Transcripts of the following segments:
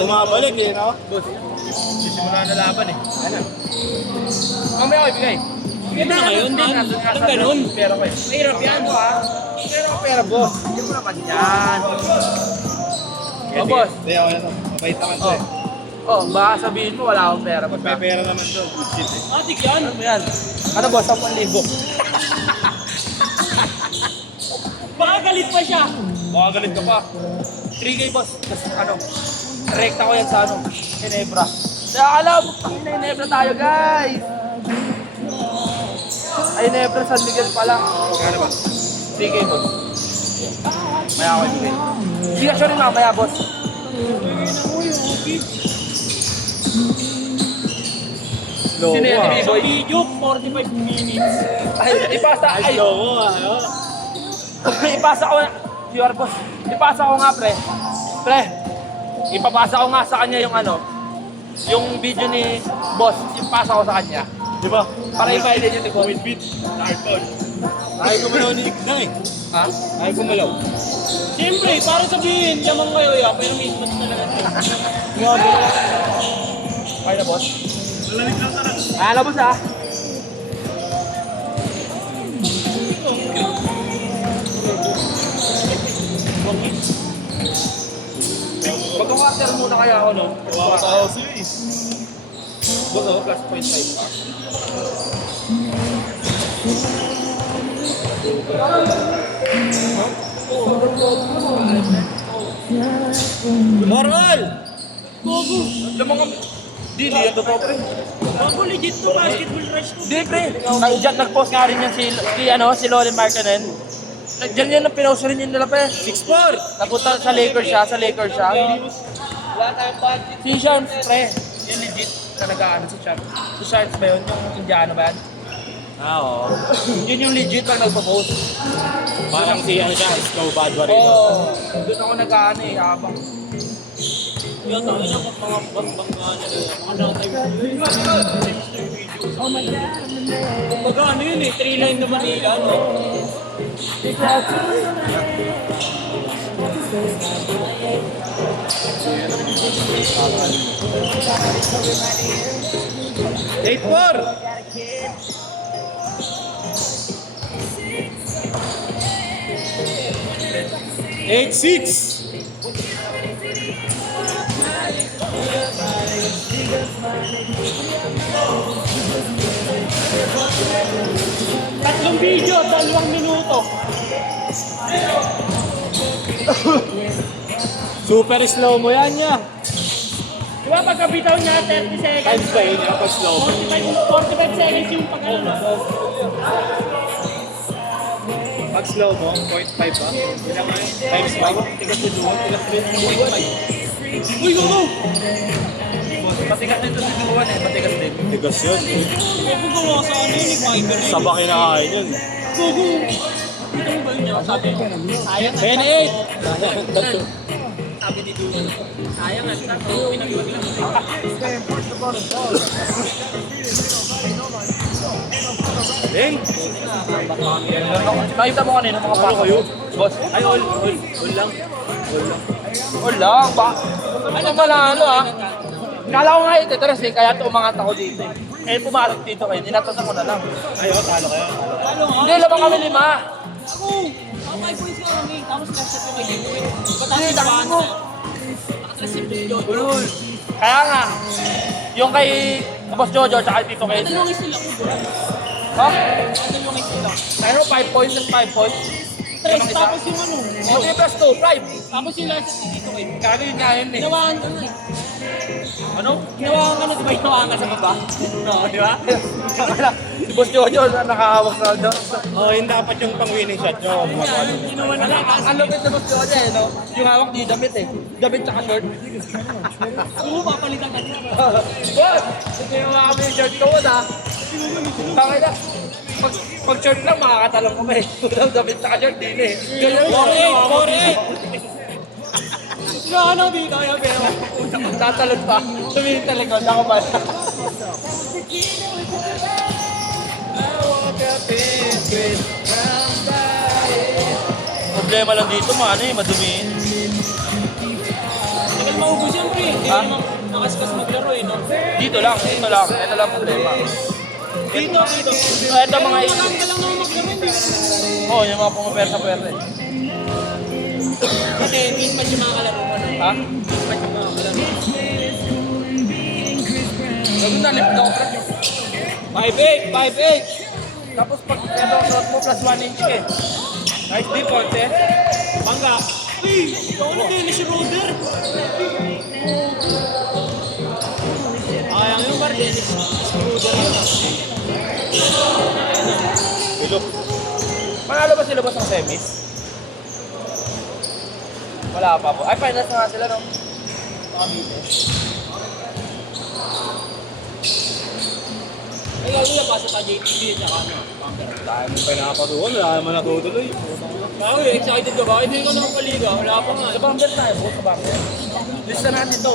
Bumabalik eh, no? Boss, sisimula na laban eh. Ano? Mamaya ko ibigay. Hindi na ngayon, man. Anong ganun? Pera ko eh. Mahirap yan. Pera, boss. Hindi mo naman yan. Oh, boss. Hindi, ako na to. Mabait naman to eh. Oh, baka sabihin mo wala akong pera. May pera naman to. Good shit eh. Matik yan. Ano yan? Ano boss, 10,000. Baka galit pa siya. Baka galit ka pa. 3K boss. Tapos ano, rekta ko yan sa ano, Ginebra. Kaya alam, Ginebra tayo guys. Ay, Ginebra, San Miguel pa lang. Kano ba? 3K boss. Maya ako ibigay. Sige, sorry mamaya boss. Slow Sino yan, mo Timmy ah. Boy? Video, 45 minutes. Ay, ipasa, Ay, ay, slow mo ah. Ano? ipasa ko na. QR boss. Ipasa ko nga, pre. Pre, ipapasa ko nga sa kanya yung ano, yung video ni boss, ipasa ko sa kanya. Di ba? Para i-file yun ni boss. With beat. Hardcore. Ayaw gumalaw ni Nick na eh. Ha? Ayaw gumalaw. Siyempre, para sabihin, yaman kayo ya, pero may ismat talaga. Okay na boss. Ano boss ah? Mag-quarter muna kaya ako no? Wow, tao siya eh. Boss ako, plus 0.5 pa. Moral! Gogo. Alam mo nga, di yan totoo pre. Gogo, legit to basketball rush to. Di pre, diyan nag-post nga rin yan si Loren Markkanen. Diyan yan ang pinost rin yun nila pre. 6'4". Napunta sa Lakers siya, Wala tayong budget. Si Sharms pre, yan legit na nag-ano si Sharms. Si Sharms ba yun, yung Indiano ba yan? Oo. Yun yung legit pag nagpo-post. Parang si ano siya, slow bad ba rin. Oo, doon ako nag-ano eh, habang. Yan, tayo na pag mga bang-bang na ano tayo. Kumbaga ano yun eh, 3 line na Manila, no? Eight 4. 8-6. Tatlong video, 2 minuto. Super slow mo yan niya. Diba pagka bitaw niya, 30 seconds. Times ba yun yung pag slow? 45 seconds yung pag ano na. Pag slow mo, 0.5 ba? Times 5. Tigas na doon, tigas rin ng 0.5. Uy, go! Patigas nito si Duwan eh, patigas din. Tigas yun. Gogo gawa sa ano yun, fiber na yun. Sa kinakain yun. Gogo! Kita mo ba yun niya? Sabi ko, sayang nga. 10-8. Sabi ni Duwan. Sayang nga. Sabi ko, pinag-iwag lang. Ding. Nakita mo kanina mga pako yun? Boss? Ay, all lang. Or lang, ba? Ano pala ano ah? Kala ko nga ito, Teres eh, kaya umangat ako dito eh. Eh, pumasok dito kayo, dinatasan ko na lang. Ay, talo kayo. Ano nga? Hindi, lamang kami 5. Ako! Ako 5 points nga kami. Tapos last shot yung may game. Ba't Hindi, ako takbo mo. Nakatras yung Jojo. Ulul. Kaya nga, yung kay Boss Jojo at kay Tito Ken. Dalawang sila ko. Ha? Dalawang sila. Ano, 5 points at 5 points? Tres, tapos yung ano. O, di plus 2, 5. Tapos yung last shot dito kayo. Kaya yun nga yun eh. Ginawahan ka na. Ano? Ginawahan ka na, di ba? Ginawahan ka sa baba? Oo, di ba? Si Boss Jojo na nakahawak sa doon. Oh, yun dapat yung pang-winning shot nyo. Ginawa na lang. Ang lupit na Boss Jojo eh, no? Yung hawak di damit eh. Damit tsaka short. Oo, papalitan ka din. Boss! Ito yung mga kami yung shirt ko na. Tangay na. Pag short lang, makakatalong ko ba eh. Damit tsaka short, din eh. Ganyan yun. 48! Sino ano dito kaya pero Tatalon pa. Tumingin talikod. Ako ba? Problema lang dito, ano eh, madumi. Ha? naman nakaskas maglaro eh, no? Dito lang. Ito lang problema. Dito. Ito mga Wala ka lang naman maglaro, hindi. Oo, yung mga pumapersa-persa. Kasi mismatch yung mga kalaro mo, no? Ha? Mismatch yung mga kalaro. Gagawin na, lift ako, pre. 5'8". Tapos pag ito, shot mo plus 1 inch eh. Nice defense eh. Bangga. Uy, ikaw na din si Roder. Ayang yung bar, Dennis. Si Roder yun. Ilok. Manalo ba sila ba sa semis? Wala pa po. Ay, finals na nga sila, no? Ay, wala pa sa JTB at saka ano. Dahil mo pa nakapatuon, wala naman natutuloy. Ako excited ka ba? Hindi ko naman paliga. Wala pa nga. Sa Bamber tayo, bukas sa Bamber. Lista natin to.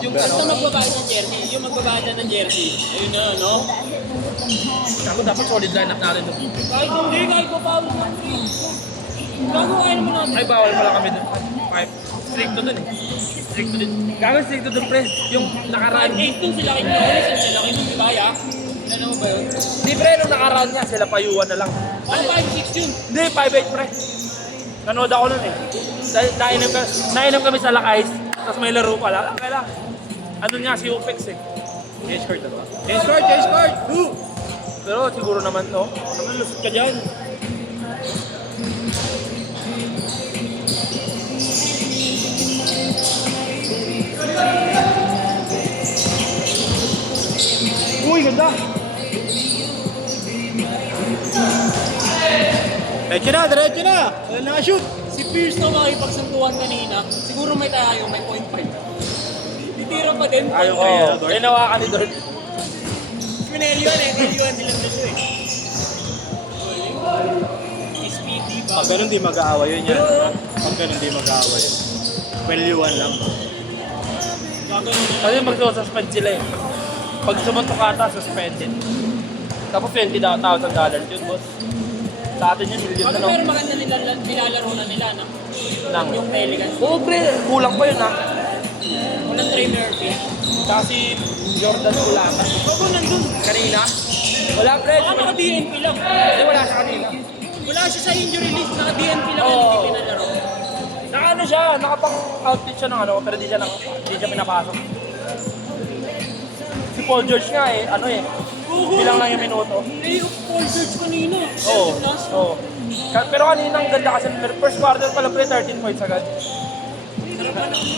Yung Basta ano, magbabayad ng jersey. Yung magbabayad na ng jersey. Ayun na, no? ako dapat solid lineup natin to. Kahit hindi, kahit pa pawis ng free. Bago kaya naman natin. Ay, bawal pala kami dun. Strict to dun eh. Strict to dun. Gagawin strict to dun, pre. Yung nakaraan. 8 dun sila kinuha. Sila kinuha si Baya. Ano mo ba yun? Di pre, nung nakaraan niya, sila payuan na lang. Ano 5-6 yun? Hindi, 5'8 pre. Nanood ako nun eh. Nainom kami sa Lakais, tapos may laro pala. Kaya ano niya, si Upex eh. Escort na ba? Escort! Pero siguro naman no. Naman lusot ka dyan. Uy, ganda! Diretso na! Wala na-shoot! Si Pierce na makipagsantuhan kanina. Siguro may tayo, may 0.5. Titira pa din. Ayaw ko. Ginawa ka ni Dort. Pineliwan eh. Pineliwan nilang dito eh. Speedy ba? Pag ganun di mag-aaway yun yan. Pag ganun di mag-aaway yun. Pwelyuan lang. Gagawin na. Kasi magsususpend sila eh. Pag sumuntok ata, suspended. Tapos $20,000 yun, boss. Sa atin yun, million na Pag lang. pero maganda nila, nilalaro na nila, no? Lang. Yung Pelicans. Oo, pre. Kulang pa yun ha. Walang trainer fee. Kasi Jordan kulang. Bago nandun. Kanina? Wala, pre. Baka naka-DNP lang. Hindi, wala siya kanina. Wala siya sa injury list. Naka-DNP lang Oo. yan. Hindi pinalaro. Naka ano siya, nakapang-outfit siya ng ano, pero di siya pinapasok. Si Paul George nga eh, ano eh, bilang lang yung minuto. Eh, yung Paul George kanina. Oo, 7 plus. oo. Pero kanina ang ganda kasi, first quarter pala pre, 13 points agad.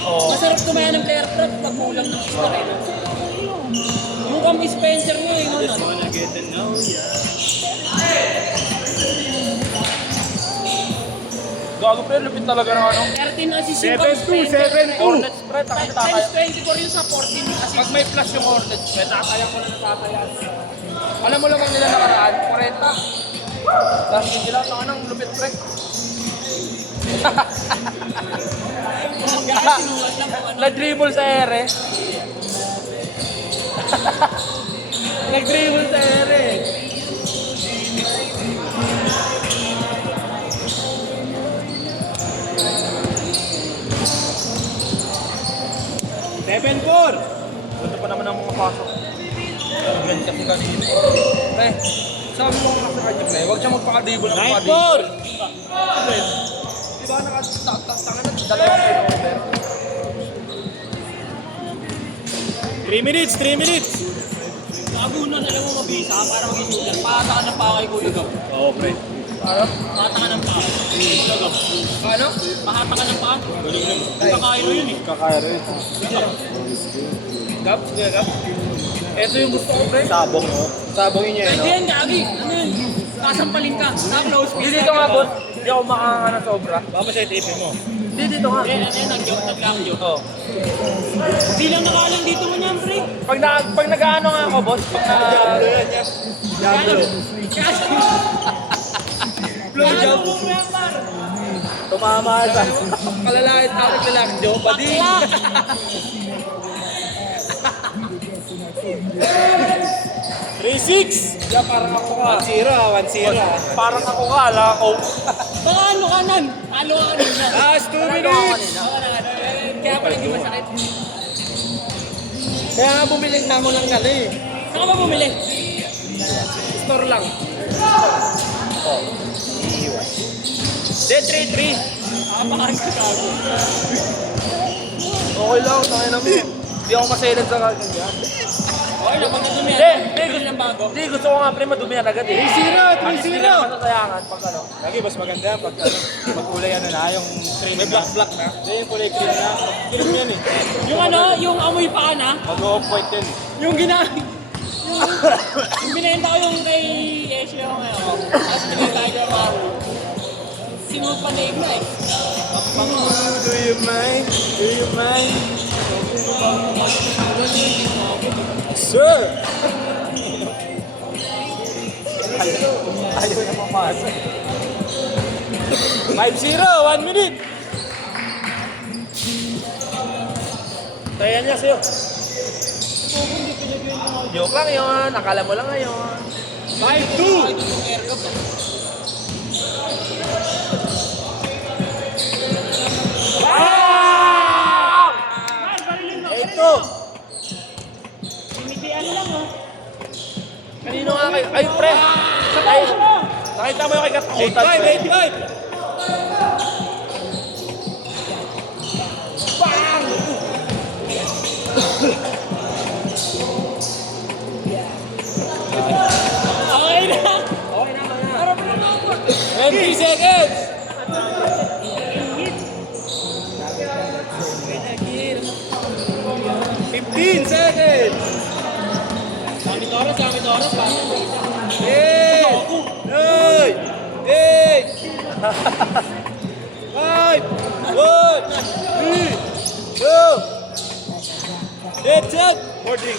Oo. Masarap kumain ng player prep pag kulang ng isa kayo. Mukhang Spencer mo eh. No? Wanna get to know ya. Gago pre, lupit talaga ng ano. 13 assists yung 7-2, 7-2. Hornets pre, takot na tataya. Times 24 yun sa 14 assists. Pag may plus yung Hornets, pre, tataya ko na natataya. Alam mo lang nila nakaraan, 40. Tapos yung sila, tanga ng lupit pre. Gaya sinulat lang kung ano. Nag-dribble sa ere. Nag-dribble sa ere. Ganda pa naman ang mga pasok. Ganda kasi kanina eh. Pre, sabi mo nga sa kanya, pre, huwag siya magpaka-dribble ng Nightball! Diba nakatanga na dalawang turnover? 3 minutes! Nagunan, alam mo mabisa, parang isulat. Pata ka ng pakay ko yung Oo, pre. Ano? Pata ka ng pakay. Gagap. Ano? Mahata ka ng pakay. Kakain mo yun eh. Kakaya rin. Gap? Sige, Gap. Ito yung gusto ko, pre. Sabong, no? Sabong yun yan, Pwede yan, gagi. Ano yun? Kasampalin ka. Na-close Hindi face. dito nga, boss. Hindi ako makakana sobra. Baka masaya tipin mo. Hindi dito nga. Eh, ano yan? Nag-lockjo. Oo. Bilang nakalang dito mo niyan, pre. Pag nag-ano nga ako, boss, pag Diablo. Kasi. blowjob, mo yan, par. Tumama ka. kalalakit ako naglalaki, Joe, buddy. Bakla. 3-6! Yeah, parang ako ka. 1-0. Parang ako ka, ala ko. Baka ano kanan. Ano kanan na. Last 2 Ano ako minutes! kanina? Kaya pala hindi masakit. Kaya nga bumili na ako ng kali. Saan ka ba bumili? Store lang. De, 3-3. Nakapakaan ka gago. Okay lang, tayo naman. Hindi ako maselan sa ganyan. Okay lang, pag nadumihan. Hindi, Bili ng bago. Hindi, gusto ko nga pre madumihan agad eh. 3-0, At least hindi na masasayangan pag ano. Lagi, mas maganda pag kulay ano na, yung cream. May black na. Hindi, yung kulay cream na. Cream yan eh. Yung ano, yung amoy paa na. Mag-off-white yan. Yung yung binenta ko yung kay Eshe ako ngayon. Tapos binenta ko yung Maru. Sinunod pa na na eh. Do you mind? Do you mind? Sir! Ayaw na mamasa. 5-0, 1 minute! Kaya niya sa'yo. Joke lang yun, akala mo lang ngayon. 5-2! Ito! Sinitian lang oh. Kanino nga kayo? Ay, pre! Ay, nakita mo yung kay Katakutan, pre. 8-5! Okay na. Okay na, okay na. Harap na ako. 20 seconds! Fifteen seconds! Samit oras pa. 8, 9, 8, 5, 4, 3, 2, let's up! Boarding.